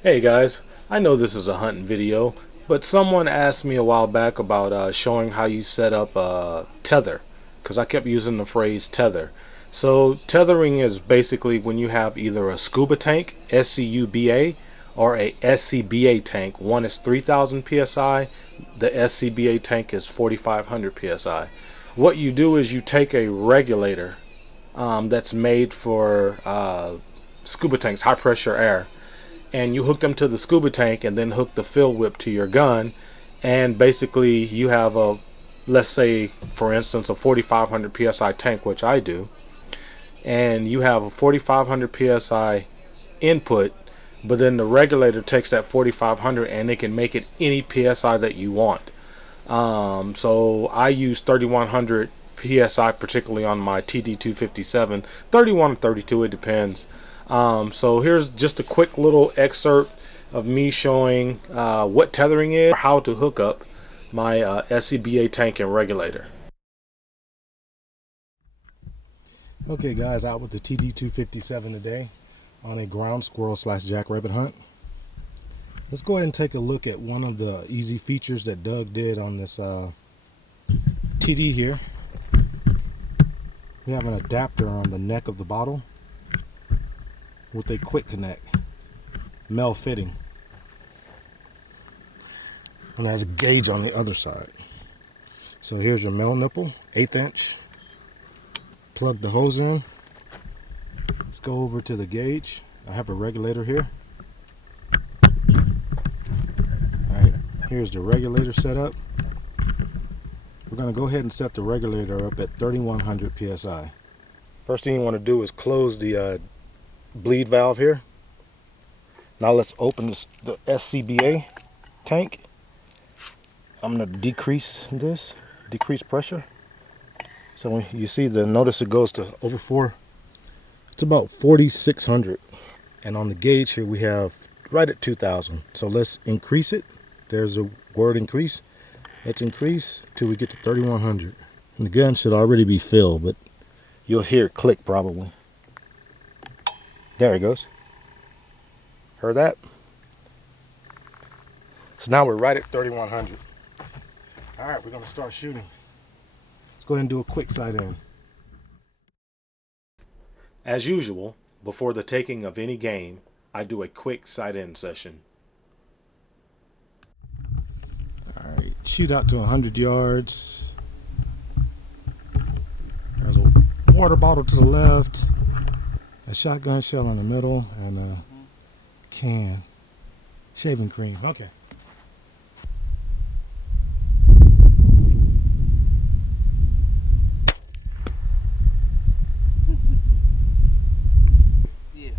Hey guys, I know this is a hunting video, but someone asked me a while back about showing how you set up tether, because I kept using the phrase tether. So tethering is basically when you have either a scuba tank, SCUBA, or a SCBA tank. One is 3,000 psi, the SCBA tank is 4,500 psi. What you do is you take a regulator that's made for scuba tanks, high pressure air, and you hook them to the scuba tank and then hook the fill whip to your gun, and basically you have a, let's say for instance, a 4,500 psi tank, which I do, and you have a 4,500 psi input, but then the regulator takes that 4,500 and it can make it any psi that you want. So I use 3,100 psi, particularly on my TD257, 31 or 32, it depends. So here's just a quick little excerpt of me showing what tethering is, how to hook up my SCBA tank and regulator. Okay guys, out with the TD257 today on a ground squirrel slash jackrabbit hunt. Let's go ahead and take a look at one of the easy features that Doug did on this TD here. We have an adapter on the neck of the bottle with a quick connect, male fitting. And there's a gauge on the other side. So here's your male nipple, 1/8 inch. Plug the hose in. Let's go over to the gauge. I have a regulator here. Alright, here's the regulator set up. We're going to go ahead and set the regulator up at 3,100 psi. First thing you want to do is close the bleed valve here. Now let's open the SCBA tank. I'm going to decrease pressure. So when you see notice it goes to over 4. It's about 4,600. And on the gauge here we have right at 2,000. So let's increase it. There's a word increase. Let's increase till we get to 3,100. And the gun should already be filled, but you'll hear it click probably. There it goes. Heard that? So now we're right at 3,100. All right, we're going to start shooting. Let's go ahead and do a quick sight in. As usual, before the taking of any game, I do a quick sight in session. All right, shoot out to 100 yards. There's a water bottle to the left, a shotgun shell in the middle, and a can. Shaving cream. Okay. Yeah.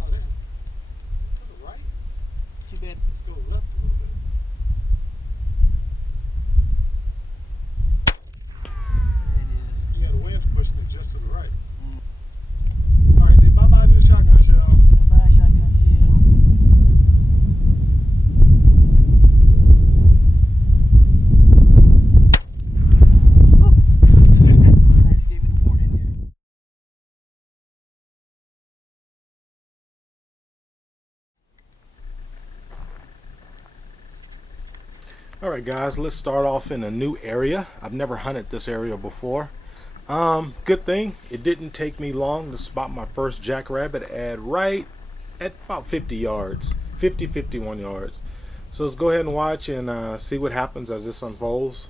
Oh, there's to the right. Too bad. Let's go left a little bit. There it is. Yeah, the wind's pushing it just to the right. All right, say bye-bye to the shotgun shell. Bye-bye, shotgun shell. Glad you gave me the warning there. Alright guys, let's start off in a new area. I've never hunted this area before. Good thing it didn't take me long to spot my first jackrabbit right at about 50 yards, 51 yards. So let's go ahead and watch and see what happens as this unfolds.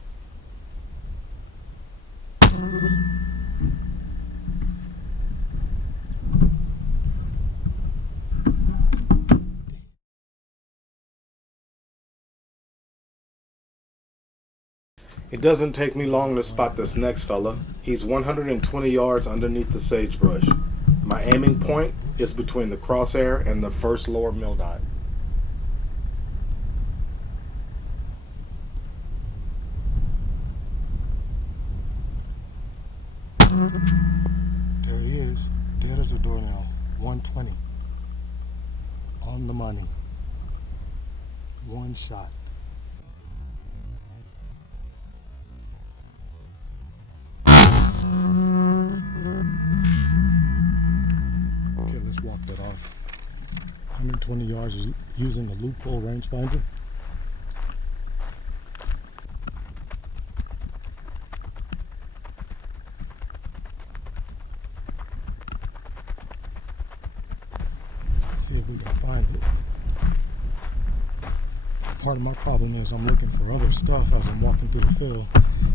It doesn't take me long to spot this next fella. He's 120 yards underneath the sagebrush. My aiming point is between the crosshair and the first lower mill dot. There he is, dead as a doornail, 120. On the money. One shot. 120 yards using the loophole rangefinder. See if we can find it. Part of my problem is I'm looking for other stuff as I'm walking through the field,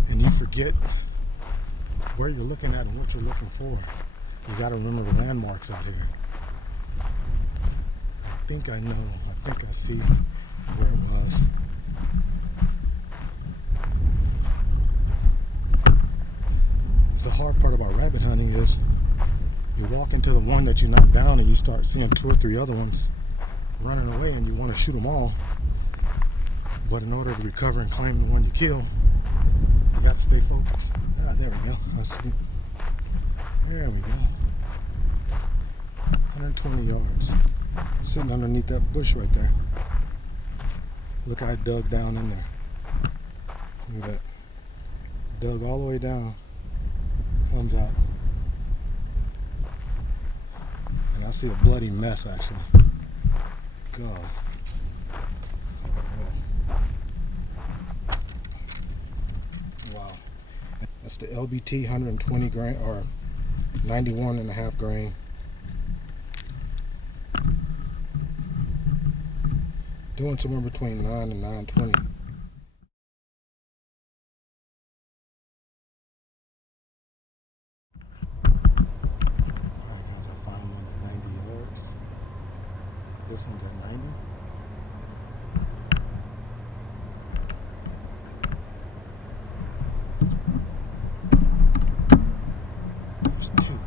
and you forget where you're looking at and what you're looking for. You got to remember the landmarks out here. I think I know. I think I see where it was. The hard part about rabbit hunting is you walk into the one that you knock down and you start seeing 2 or 3 other ones running away and you want to shoot them all. But in order to recover and claim the one you kill, you got to stay focused. Ah, there we go. I see. There we go. 120 yards. Sitting underneath that bush right there. Look, I dug down in there. Look at that. Dug all the way down. Comes out. And I see a bloody mess actually. God. Wow. That's the LBT 120 grain or 91.5 grain. Doing somewhere between 9 and 920. Alright guys, I find one at 90 yards. This one's at 90. There's 2.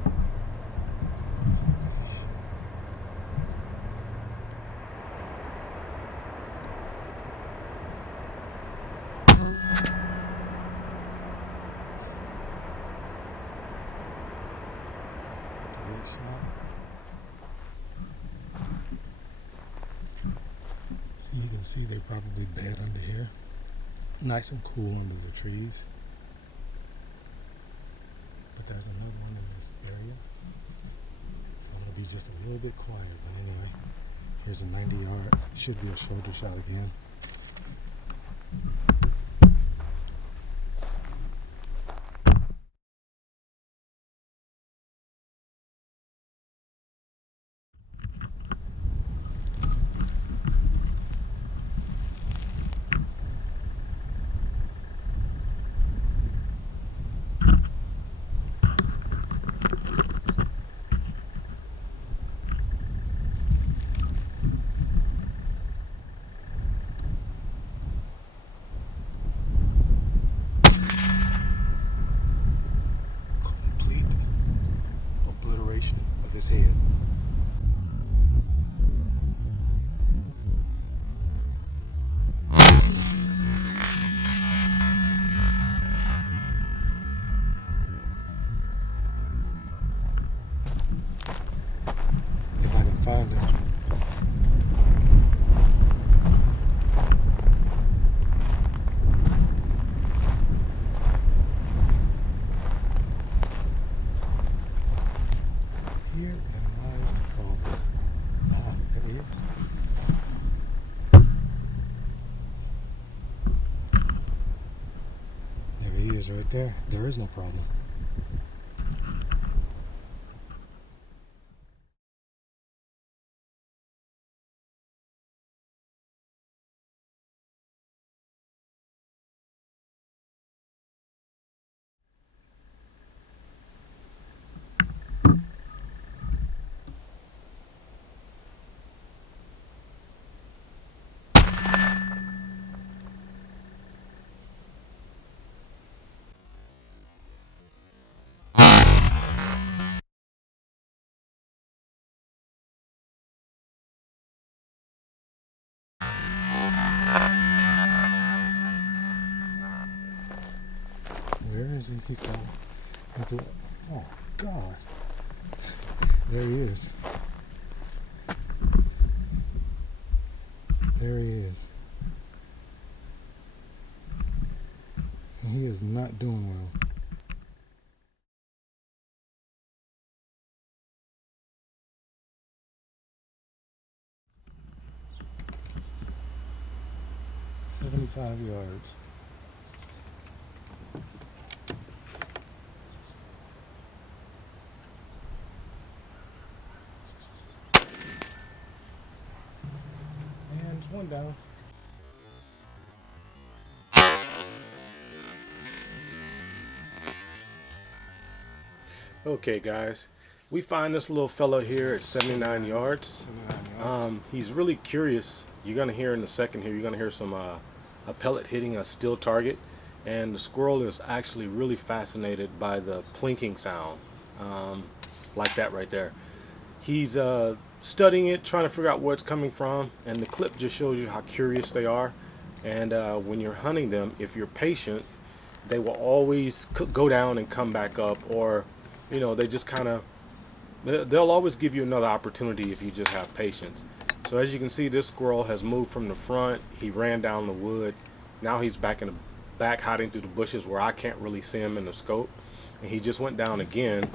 So you can see they probably bed under here. Nice and cool under the trees. But there's another one in this area. So I'm going to be just a little bit quiet. But anyway, here's a 90 yard. Should be a shoulder shot again. Of his head. If I can find it. Here lies the problem. Ah, there he is. There he is right there. There is no problem. Where is he? He fell into it. Oh, God. There he is. There he is. And he is not doing well. 75 yards. And one down. Okay, guys, we find this little fellow here at 79 yards. 79 yards. He's really curious. You're gonna hear in a second here. You're gonna hear some a pellet hitting a steel target, and the squirrel is actually really fascinated by the plinking sound, like that right there. He's studying it, trying to figure out where it's coming from, and the clip just shows you how curious they are. And when you're hunting them, if you're patient, they will always go down and come back up, or they just kind of, they'll always give you another opportunity if you just have patience. So as you can see, this squirrel has moved from the front. He ran down the wood. Now he's back in the back, hiding through the bushes where I can't really see him in the scope. And he just went down again,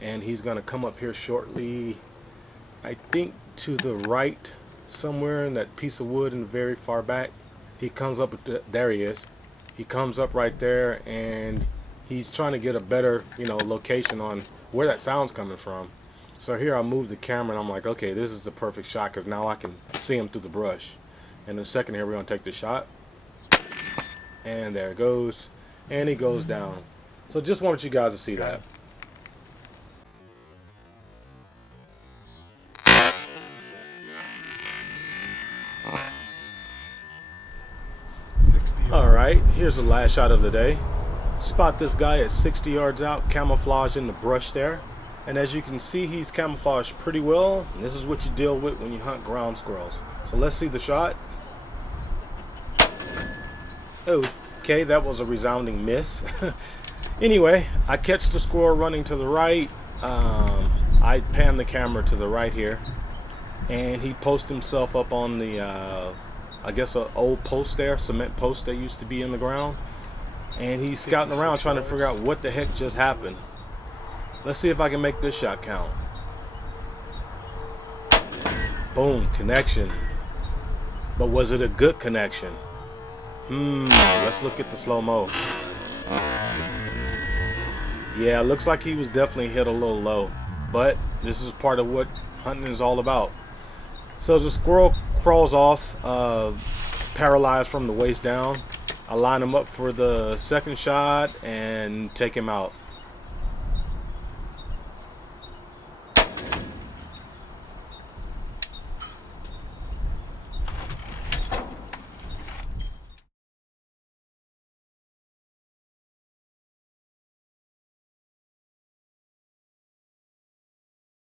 and he's gonna come up here shortly, I think to the right, somewhere in that piece of wood in the very far back. He comes up, there he is. He comes up right there, and he's trying to get a better, location on where that sound's coming from. So here I move the camera, and I'm like, okay, this is the perfect shot, because now I can see him through the brush. And in a second here, we're going to take the shot. And there it goes. And he goes down. So just wanted you guys to see that. Alright, here's the last shot of the day. Spot this guy at 60 yards out, camouflage in the brush there. And as you can see, he's camouflaged pretty well. And this is what you deal with when you hunt ground squirrels. So let's see the shot. Okay, that was a resounding miss. Anyway, I catch the squirrel running to the right. I pan the camera to the right here. And he posts himself up on the, I guess an old post there, cement post that used to be in the ground. And he's scouting around trying to figure out what the heck just happened. Let's see if I can make this shot count. Boom, connection. But was it a good connection? Let's look at the slow-mo. Yeah, looks like he was definitely hit a little low. But this is part of what hunting is all about. So the squirrel crawls off, paralyzed from the waist down. I line him up for the second shot and take him out.